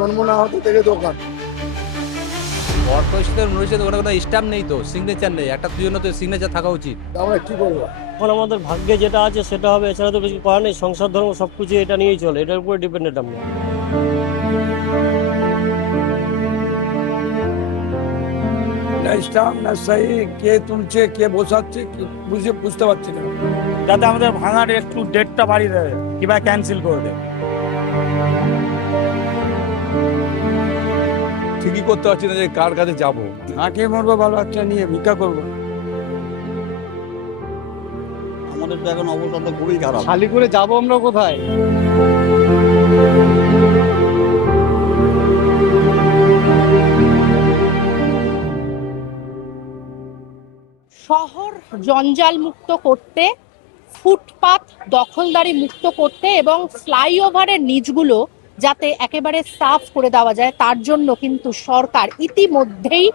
জন্ম না হতে থেকে দোকান। কর্পোরেশনের রয়েছে ওখানে কোনো স্ট্যাম্প নেই, তো সিগনেচার নেই, একটা দুজন্য তো সিগনেচার থাকা উচিত। আমরা কি করবো? এখন আমাদের ভাগ্যে যেটা আছে সেটা হবে, এছাড়া তো কিছু করার নেই। সংসার ধর্ম সবকিছু এটা নিয়েই চলে, এটার উপরে ডিপেন্ডেন্ট আমরা। না স্টাম্প না সহি, কে তুলছে কে বসাচ্ছে বুঝতে পারছি না। যাতে আমাদের ভাঙার একটু ডেটটা বাড়িয়ে দেবে কিংবা ক্যান্সেল করে দেবে। ঠিকই করতে পারছি না যে কার কাছে যাবো। না খেয়ে মরবো, ভালো বাচ্চা নিয়ে ভিক্ষা করবো। আমাদের তো এখন অবস্থা তো খুবই খারাপ। খালি করে যাবো আমরা কোথায়? শহর জঞ্জাল মুক্ত করতে, ফুটপাত দখলদারি মুক্ত করতে এবং ফ্লাইওভারের নিচগুলো যাতে একেবারে সাফ করে দেওয়া যায়, তার জন্য কিন্তু সরকার ইতিমধ্যেই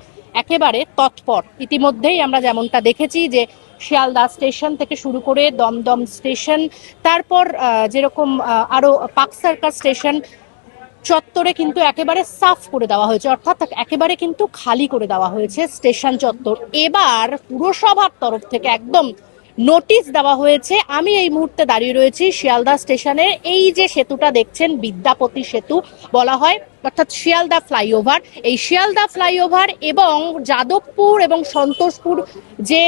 একেবারে তৎপর। ইতিমধ্যেই আমরা যেমনটা দেখেছি যে শিয়ালদা স্টেশন থেকে শুরু করে দমদম স্টেশন, তারপর যেরকম আরো পার্ক সার্কাস স্টেশন চত্বরে কিন্তু একেবারে সাফ করে দেওয়া হয়েছে, অর্থাৎ একেবারে কিন্তু খালি করে দেওয়া হয়েছে স্টেশন চত্বর। এবার পুরসভার তরফ থেকে একদম নোটিশ দেওয়া হয়েছে। আমি এই মুহূর্তে দাঁড়িয়ে রয়েছি শিয়ালদা স্টেশনের, এই যে সেতুটা দেখছেন বিদ্যাপতি সেতু বলা হয়, অর্থাৎ শিয়ালদা ফ্লাইওভার। এই শিয়ালদা ফ্লাইওভার এবং যাদবপুর এবং সন্তোষপুর যে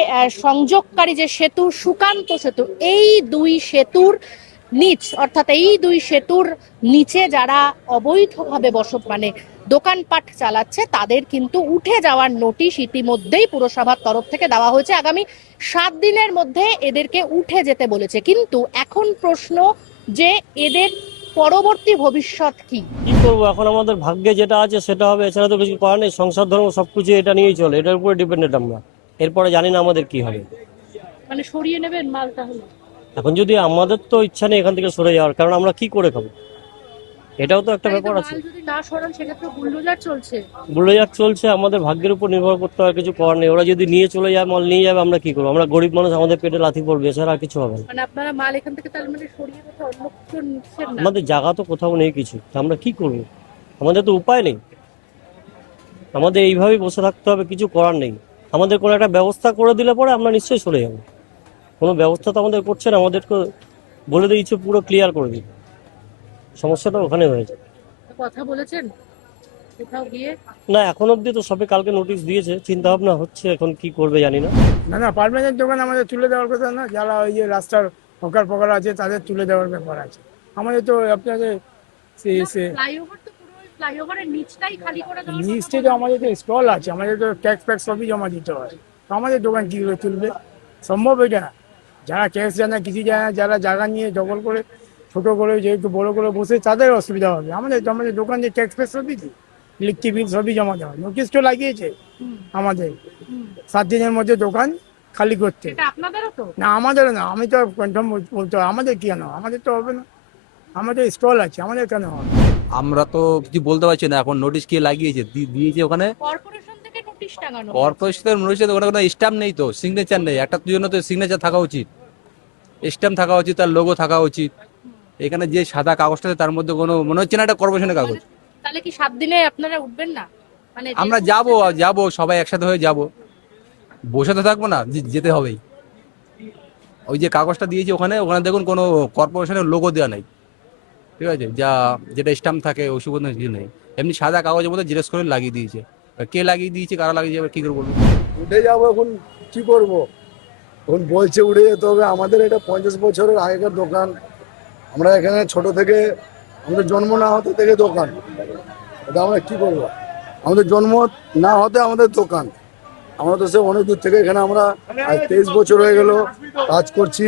সংযোগকারী যে সেতু, সুকান্ত সেতু, এই দুই সেতুর নিচ, অর্থাৎ এই দুই সেতুর নিচে যারা অবৈধভাবে দোকানপাট চালাচ্ছে তাদের কিন্তু উঠে যাওয়ার নোটিশ ইতিমধ্যেই পুরসভার তরফ থেকে দেওয়া হয়েছে। আগামী 7 দিনের মধ্যে এদেরকে উঠে যেতে বলেছে। কিন্তু এখন প্রশ্ন যে এদের পরবর্তী ভবিষ্যৎ কি করবো? এখন আমাদের ভাগ্যে যেটা আছে সেটা হবে, এছাড়া তো কিছু করার নেই। সংসার ধর্ম সবকিছু এটা নিয়েই চলে, এটার উপরে ডিপেন্ডেন্ট আমরা। এরপরে জানি না আমাদের কি হবে। সরিয়ে নেবেন মাল? তাহলে এখন যদি আমাদের তো ইচ্ছা নেই এখান থেকে সরে যাওয়ার, কারণ আমরা কি করে খাবো, এটাও তো একটা ব্যাপার আছে। যদি না সরান সেক্ষেত্রে বুলডোজার চলছে। বুলডোজার চলছে, আমাদের ভাগ্যের উপর নির্ভর করতে হয়, কিছু করার নেই। ওরা যদি নিয়ে চলে যায়, মাল নিয়ে যাবে, আমরা কি করবো? আমরা গরিব মানুষ, আমাদের পেটে লাথি পড়বে, এছাড়া আর কিছু হবে না। আপনারা মাল এখান থেকে তার সরিয়ে কোথাও অন্য কিছু নিচ্ছেন না? আমাদের জায়গা তো কোথাও নেই কিছু, আমরা কি করবো? আমাদের তো উপায় নেই, আমাদের এইভাবেই বসে থাকতে হবে, কিছু করার নেই। আমাদের কোনো একটা ব্যবস্থা করে দিলে পরে আমরা নিশ্চয়ই সরে যাবো। কোনো ব্যবস্থা তো আমাদের করছে না, আমাদেরকে বলে দিয়েছে পুরো ক্লিয়ার করে দিই, সমস্যাটা ওখানে হয়েছে। কথা বলেছেন কোথাও গিয়ে? না, এখন অব্দি তো সবে কালকে নোটিশ দিয়েছে, চিন্তা ভাবনা হচ্ছে, এখন কি করবে জানি না। না পারমানেন্ট দোকান আমাদের তুলে দেওয়ার কথা না, যারা ওই যে রাস্তার হকার ফকার আছে তাদের তুলে দেওয়ার ব্যাপার আছে। আমাদের তো আপনাদের ফ্লাইওভার তো পুরো ফ্লাইওভারের নিচটাই খালি করে দেওয়ার কথা নিশ্চয়ই তো আমাদের তো স্টল আছে, আমাদের তো ট্যাক্স ফ্যাক্স সবই জমা দিতে হয়। তো আমাদের দোকান কী করে তুলবে? সম্ভব এটা না। যারা ট্যাক্স জানে না, কিছু জানে না, যারা জায়গা নিয়ে দখল করে ছোটো করে যেহেতু বড়ো করে বসে, তাদের অসুবিধা হবে। আমাদের দোকান যে ট্যাক্স ফ্যাক্স সবই দিই, ইলেকট্রিক বিল সবই জমা দেওয়া। নোটিশ তো লাগিয়েছে আমাদের 7 দিনের মধ্যে দোকান খালি করতে। এটা আপনাদেরও তো? না আমাদেরও না, আমি তো কনফার্ম বলতে হবে। আমাদের কেন? আমাদের তো হবে না, আমাদের স্টল আছে, আমাদের কেন হবে? আমরা তো কিছু বলতে পারছি না, এখন নোটিশ কে লাগিয়েছে দিয়েছে ওখানে কর্পোরেশন থেকে নোটিশ টাঙানো? কর্পোরেশনের রয়েছে ওখানে কোনো স্ট্যাম্প নেই, তো সিগনেচার নেই, একটা দুজন্য তো সিগনেচার থাকা উচিত, স্ট্যাম্প থাকা উচিত, তার লোগো থাকা উচিত। এখানে যে সাদা কাগজটা আছে তার মধ্যে কোনো মনে হচ্ছে না এটা কর্পোরেশনের কাগজ। তাহলে কি 7 দিনে আপনারা উঠবেন না? আমরা যাবো সবাই একসাথে হয়ে যাব, বসে তো থাকবো না, যেতে হবেই। ওই যে কাগজটা দিয়েছি ওখানে দেখুন কোনো কর্পোরেশনের লোগো দেওয়া নেই, ঠিক আছে, যেটা স্ট্যাম্প থাকে ওই সব কিছু নেই, এমনি সাদা কাগজের মধ্যে জিজ্ঞেস করে লাগিয়ে দিয়েছে। কে লাগিয়ে দিয়েছে, কারা লাগিয়ে যাবে, কি করে বলবো? উঠে যাবো, এখন কি করব? এখন বলছে উঠে যেতে হবে। আমাদের এটা 50 বছরের আগেকার দোকান। আমরা এখানে ছোট থেকে, আমাদের জন্ম না হতে থেকে দোকান। এটা আমরা কি করব? আমাদের জন্ম না হতে আমাদের দোকান। আমরা তো সে অনেক দূর থেকে এখানে, আমরা আজ 23 বছর হয়ে গেল কাজ করছি।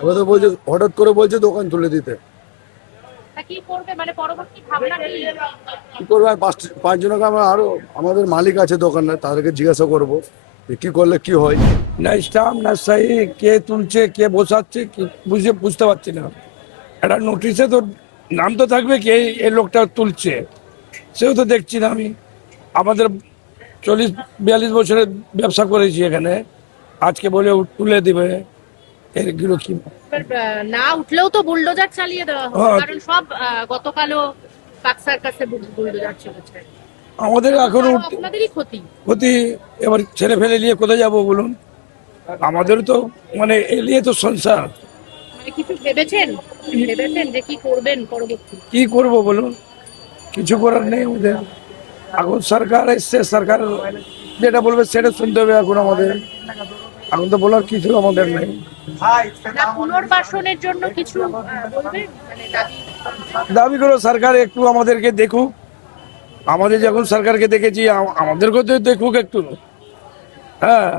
এবার তো বলছে, হঠাৎ করে বলছে দোকান তুলে দিতে। কি করবে পরবর্তী ভাবনা কি? কি করবো? আর 5 জনকে আমরা, আরো আমাদের মালিক আছে দোকানে, তাদেরকে জিজ্ঞাসা করবো যে কি করলে কি হয়। না স্টাম্প না সহি, কে তুলছে কে বসাচ্ছে বুঝতে পারছি না। একটা নোটিশে তো নাম তো থাকবে কে এই লোকটা তুলছে, সেও তো দেখছি না আমি। আমাদের 40-42 বছরের ব্যবসা করেছি এখানে, আজকে বলে তুলে দিবে, এগুলো কি? না উঠলেও তো বুলডোজার চালিয়ে দেওয়া হবে, কারণ সব গতকালও বাক্সার কাছে বুলডোজার চলেছে, আমাদের এখনো আরো আপনাদেরই ক্ষতি। ক্ষতি। এবার ছেলে ফেলে নিয়ে কোথায় যাবো বলুন? আমাদের তো মানে এ নিয়ে তো সংসার। মানে কিছু ভেবেছেন যে কি করবেন পরবর্তী? কি করব বলুন? কিছু করার নেই আমাদের। এখন সরকার এসছে, সরকার যেটা বলবে সেটা শুনতে হবে এখন আমাদের। এখন তো বলার কিছু আমাদের নেই। না পুনর্বাসনের জন্য কিছু বলবেন, মানে দাবি? দাবি করো সরকার একটু আমাদেরকে দেখুক। আমাদের যখন সরকারকে দেখেছি, আমাদেরকেও তো দেখুক একটু। হ্যাঁ,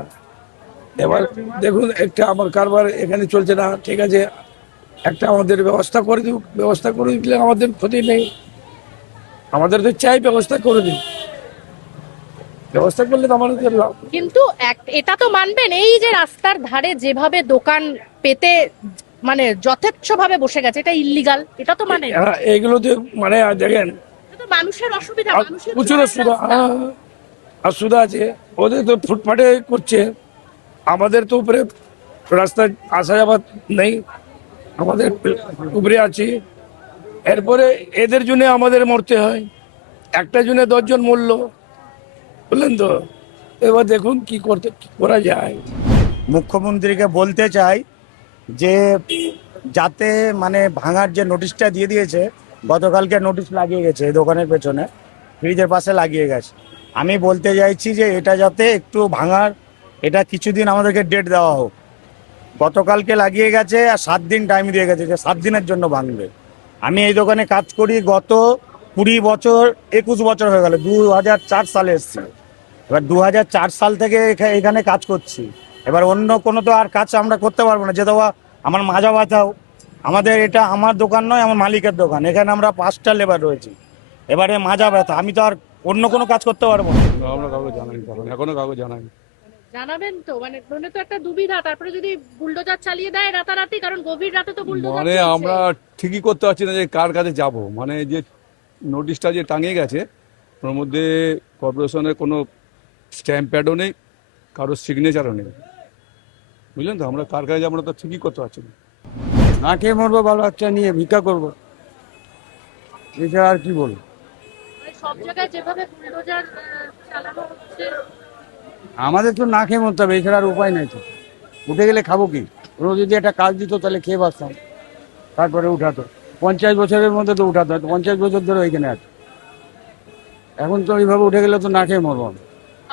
এবার দেখুন একটা আমার কারবার এখানে চলছে না, ঠিক আছে, একটা আমাদের ব্যবস্থা করে দিক। ব্যবস্থা করে দিলে আমাদের ক্ষতি নেই। আমাদের তো চাই ব্যবস্থা করে দিন। ব্যবস্থা করলে তো আমাদের লাভ। কিন্তু এটা তো মানবেন, এই যে রাস্তার ধারে যেভাবে দোকান পেতে মানে যথেচ্ছভাবে বসে গেছে, এটা ইল্লিগাল, এটা তো মানে হ্যাঁ, এইগুলো তো মানে দেখেন মানুষের অসুবিধা, মানুষের প্রচুর অসুবিধা। অসুবিধা আছে ওদের তো, ফুটপাটে করছে। আমাদের তো উপরে রাস্তা আসা যাওয়া নেই, আমাদের উপরে আছি। এরপরে এদের জন্য আমাদের মরতে হয়, একটা জন্য 10 জন মরলো, বুঝলেন তো? এবার দেখুন কি করা যায়। মুখ্যমন্ত্রীকে বলতে চাই যে যাতে মানে ভাঙার যে নোটিশটা দিয়ে দিয়েছে, গতকালকে নোটিশ লাগিয়ে গেছে এই দোকানের পেছনে, ফ্রিজের পাশে লাগিয়ে গেছে। আমি বলতে চাইছি যে এটা যাতে একটু ভাঙার, এটা কিছুদিন আমাদেরকে ডেট দেওয়া হোক। গতকালকে লাগিয়ে গেছে আর 7 দিন টাইম দিয়ে গেছে যে 7 দিনের জন্য ভাঙবে। আমি এই দোকানে কাজ করি গত 20 বছর, 21 বছর হয়ে গেল। 2004 সালে এসেছি। এবার 2004 সাল থেকে এখানে কাজ করছি। এবার অন্য কোনো তো আর কাজ আমরা করতে পারবো না, যেহেতু আমার মাজা ব্যথাও, আমাদের এটা আমার দোকান নয়, আমার মালিকের দোকান। এখানে আমরা 5টা লেবার রয়েছি। এবারে মাজা ব্যথা, আমি তো আর অন্য কোনো কাজ করতে পারবো না। আমরা কাউকে জানাই, এখনো কাউকে জানাই। জানাবেন তো, মানে মনে তো একটা দুবিধা, তারপরে যদি বুলডোজার চালিয়ে দেয় রাতারাতি, কারণ গভীর রাতে তো বুলডোজার মানে চলছে। আমরা ঠিকই করতে পারছি না যে কার কাছে যাব। মানে যে নোটিশটা যে টাঙিয়ে গেছে, ওর মধ্যে কর্পোরেশনের কোনো স্ট্যাম্প প্যাডও নেই, কারোর সিগনেচারও নেই, বুঝলেন তো? আমরা কার কাছে যাবো আমরা তো ঠিকই করতে পারছি না। না খেয়ে মরবো, ভালো বাচ্চা নিয়ে ভিক্ষা করবো, এছাড়া আর কি বলবো? মানে সব জায়গায় যেভাবে বুলডোজার চালানো হচ্ছে, আমাদের তো না খেয়ে মরতে হবে, এছাড়া আর উপায় নাই তো। উঠে গেলে খাবো কি? ওরা যদি একটা কাজ দিত তাহলে খেয়ে বাঁচতাম, তারপরে উঠাতো। 50 বছরের মধ্যে তো উঠাতো, 50 বছর ধরে ওইখানে আছে। এখন তো এইভাবে উঠে গেলে তো না খেয়ে মরবো।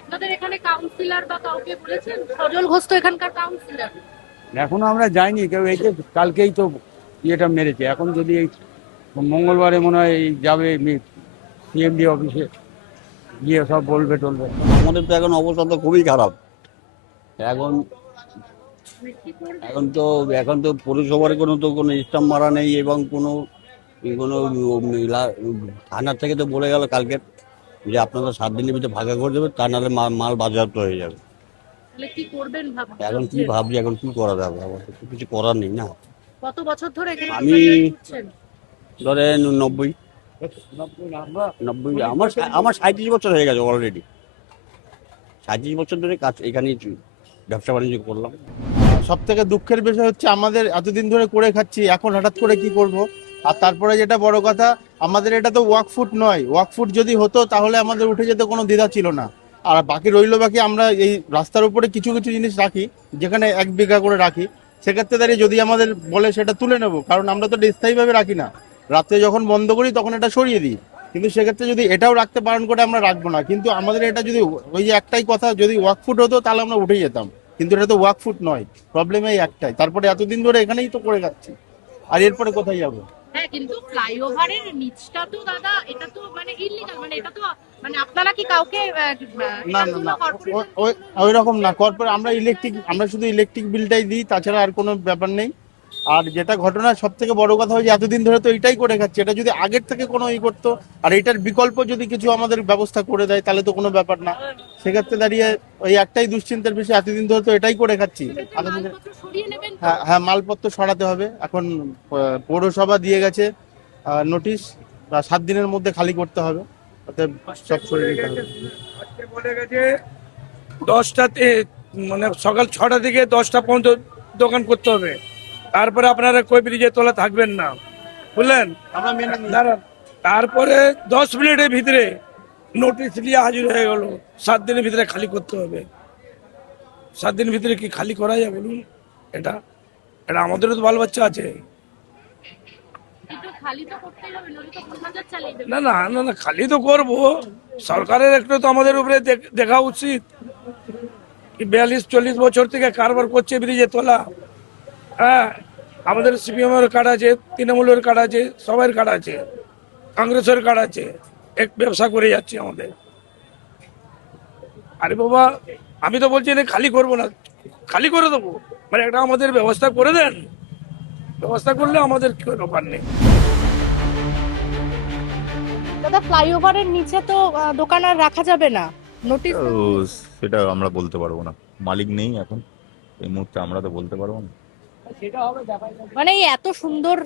আপনাদের এখানে কাউন্সিলর বা কাউকে বলেছেন? সজল ঘোষ তো এখানকার কাউন্সিলর। এখনো আমরা যাইনি কেউ। এই যে কালকেই তো ইয়েটা মেরেছে। এখন যদি এই মঙ্গলবারে মনে হয় এই যাবে সিএমডি অফিসে, গিয়ে সব বলবে টলবে। আমাদের তো এখন অবস্থা তো খুবই খারাপ। এখন এখন তো পৌরসভার কোনো স্টাম্প মারা নেই, এবং কোনো থানা থেকে তো বলে গেল কালকে যে আপনারা 7 দিনের ভিতরে ভাগা করে দেবে, তা নাহলে মাল বাজেয়াপ্ত হয়ে যাবে। তাহলে কি করবেন ভাবছেন? এখন কি ভাবছি, এখন কি করা যাবে? আমাদের তো কিছু করার নেই না। কত বছর ধরে এখানে আমি দোকানদারি করছেন? ধরেন 90 আমার 37 বছর হয়ে গেছে অলরেডি। 37 বছর ধরে কাজ এখানেই ব্যবসা বাণিজ্য করলাম। সব থেকে দুঃখের বিষয় হচ্ছে আমাদের এতদিন ধরে করে খাচ্ছি, এখন হঠাৎ করে কি করব। আর তারপরে যেটা বড় কথা, আমাদের এটা তো ওয়াকফুট নয়। ওয়াকফুট যদি হতো তাহলে আমাদের উঠে যেতে কোনো দ্বিধা ছিল না। আর বাকি বাকি আমরা এই রাস্তার উপরে কিছু কিছু জিনিস রাখি, যেখানে 1 বিঘা করে রাখি। সেক্ষেত্রে দাঁড়িয়ে যদি আমাদের বলে সেটা তুলে নেব, কারণ আমরা তো স্থায়ীভাবে রাখি না। রাতে যখন বন্ধ করি তখন এটা সরিয়ে দিই। কিন্তু সেক্ষেত্রে যদি এটাও রাখতে বারণ করে আমরা রাখবো না। কিন্তু আমাদের এটা যদি ওই যে একটাই কথা, যদি ওয়াকফুট হতো তাহলে আমরা উঠে যেতাম। কিন্তু এটা তো ওয়াকফুট নয়, প্রবলেম এই একটাই। তারপরে এতদিন ধরে এখানেই তো করে যাচ্ছি, আর এরপরে কোথায় যাবো? হ্যাঁ, কিন্তু ফ্লাইওভারের নিচটা তো দাদা, এটা তো মানে ইল্লিগাল, মানে এটা তো মানে আপনারা কি কাউকে না না না, ওই রকম না। কর্পোরেট আমরা শুধু ইলেকট্রিক বিলটাই দিই, তাছাড়া আর কোনো ব্যাপার নেই। আর যেটা ঘটনা, সব থেকে বড় কথা হচ্ছে এতদিন ধরে তো এটাই করে খাচ্ছে। এটা যদি আগের থেকে কোনো করতো, আর এটার বিকল্প যদি কিছু আমাদের ব্যবস্থা করে দেয়, তাহলে তো কোনো ব্যাপার না। সেক্ষেত্রে দাঁড়িয়ে ওই একটাই দুশ্চিন্তার বিষয়, এতদিন ধরে তো এটাই করে খাচ্ছি। মালপত্র সরিয়ে নেবেন তো? হ্যাঁ, মালপত্র সরাতে হবে। এখন পৌরসভা দিয়ে গেছে নোটিশ, 7 দিনের মধ্যে খালি করতে হবে। অতএব সব সরিয়ে নিতে হবে। আজকে বলে গেছে 10টাতে, মানে সকাল 6টা থেকে 10টা পর্যন্ত দোকান করতে হবে। তারপরে আপনারা কই ব্রিজের তলা থাকবেন না, বুঝলেন? আমরা মেনে নিই। দাঁড়ান, তারপরে 10 মিনিটের ভিতরে নোটিশ নিয়ে হাজির হয়ে গেল, 7 দিনের ভিতরে খালি করতে হবে। 7 দিনের ভিতরে কি খালি করা যায় বলুন? এটা এটা আমাদেরও তো বাল বাচ্চা আছে। না না না না, খালি তো করবো, সরকারের একটু তো আমাদের উপরে দেখা উচিত। 42-40 বছর থেকে কারবার করছে ব্রিজে তোলা। হ্যাঁ, আমাদের সিপিএম এর কার্ড আছে, তৃণমূলের কার্ড আছে, সবার কার্ড আছে, কংগ্রেসের কার্ড আছে, এক ব্যবসা করে যাচ্ছে আমাদের। আরে বাবা, আমি তো বলছি খালি করবো না, খালি করে দেবো, মানে একটা আমাদের ব্যবস্থা করে দেন। ব্যবস্থা করলে আমাদের কেউ ব্যাপার নেই। দাদা, ফ্লাইওভারের নিচে তো দোকান আর রাখা যাবে না, নোটিশ। সেটা আমরা বলতে পারবো না, মালিক নেই এখন এই মুহূর্তে, আমরা তো বলতে পারবো না। মানে এই এত সুন্দর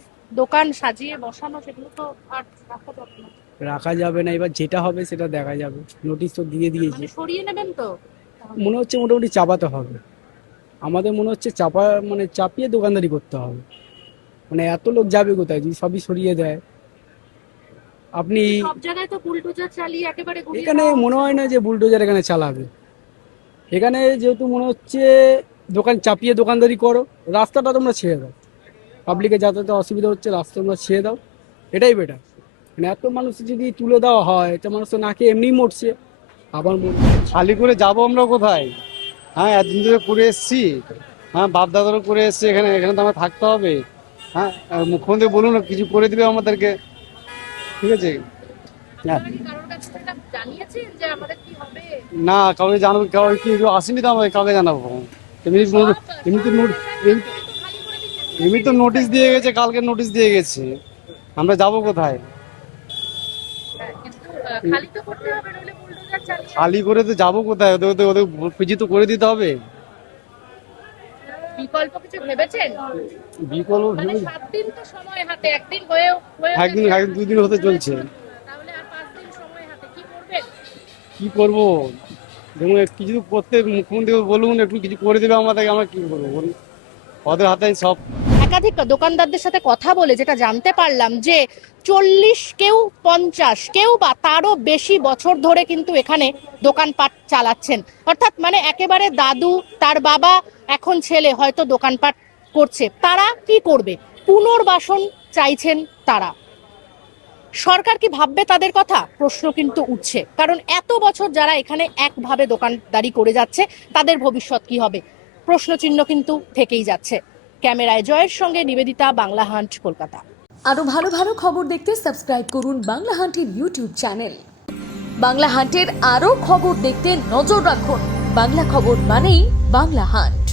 দোকান সাজিয়ে বসানো, সেগুলো তো আর রাখা যাবে না। রাখা যাবে না, এবার যেটা হবে সেটা দেখা যাবে। নোটিশ তো দিয়ে দিয়েছে, মানে সরিয়ে নেবেন তো? মনে হচ্ছে মোটামুটি চাপাতে হবে। আমাদের মনে হচ্ছে মানে চাপিয়ে দোকানদারি করতে হবে। মানে এত লোক যাবে কোথায় যদি সবই সরিয়ে দেয়? আপনি সব জায়গায় তো বুলডোজার চালিয়ে একেবারে গুড়িয়ে এখানে দেওয়া মনে হয় না যে বুলডোজার এখানে চালাবে। এখানে যেহেতু মনে হচ্ছে দোকান চাপিয়ে দোকানদারি করো, রাস্তাটা তোমরা ছেড়ে দাও, পাবলিকের যাতায়াতে অসুবিধা হচ্ছে, রাস্তা তোমরা ছেড়ে দাও, এটাই বেটার। মানে এত মানুষ যদি তুলে দেওয়া হয়, তো মানুষ তো না খেয়ে এমনিই মরছে। আবার খালি করে যাব আমরা কোথায়? হ্যাঁ, এতদিন ধরে করে এসছি, হ্যাঁ বাপ দাদারও করে এসছি, এখানে এখানে তো আমার থাকতে হবে। হ্যাঁ, মুখ্যমন্ত্রী বলুন না কিছু করে দিবে আমাদেরকে, ঠিক আছে? হ্যাঁ, কারোর কাছে সেটা জানিয়েছেন যে আমাদের কি হবে? না কাউকে জানাবো, কাউকে কি আসেনি তো আমাদের কাউকে জানাবো? এমনি এমনি তো নোটিশ দিয়ে গেছে, কালকে নোটিশ দিয়ে গেছে, আমরা যাব কোথায়? কিন্তু খালি তো করতে হবে, নইলে বুলডোজার চালিয়ে। খালি করে তো যাবো কোথায়? ওদের ওদের পিজি তো করে দিতে হবে। বিকল্প কিছু ভেবেছেন? বিকল্প মানে ভেবে 7 দিন তো সময় হাতে, একদিন হয়েও একদিন 2 দিন হতে চলছে, তাহলে আর 5 দিন সময় হাতে কি করবেন? কি করবো? দেখুন কিছু করতে মুখ্যমন্ত্রী বলুন, একটু কিছু করে দেবে আমাদেরকে, আমরা কি করবো বলুন? ওদের হাতে সব। একাধিক দোকানদারদের সাথে কথা বলে যেটা জানতে পারলাম যে 40, কেউ 50, কেউ বা তারও বেশি বছর ধরে কিন্তু এখানে দোকানপাট চালাচ্ছেন। অর্থাৎ মানে একেবারে দাদু, তার বাবা, এখন ছেলে হয়তো দোকানপাট করছে। তারা কি করবে? পুনর্বাসন চাইছেন তারা। সরকার কি ভাববে তাদের কথা? প্রশ্ন কিন্তু উঠছে, কারণ এত বছর যারা এখানে একভাবে দোকানদারি করে যাচ্ছে, তাদের ভবিষ্যৎ কি হবে? প্রশ্নচিহ্ন কিন্তু থেকেই যাচ্ছে। ক্যামেরায় জয়ের সঙ্গে নিবেদিতা, বাংলা হান্ট, কলকাতা। আরো ভালো ভালো খবর দেখতে সাবস্ক্রাইব করুন বাংলা হান্টের ইউটিউব চ্যানেল। বাংলা হান্টের আরো খবর দেখতে নজর রাখুন। বাংলা খবর মানেই বাংলা হান্ট।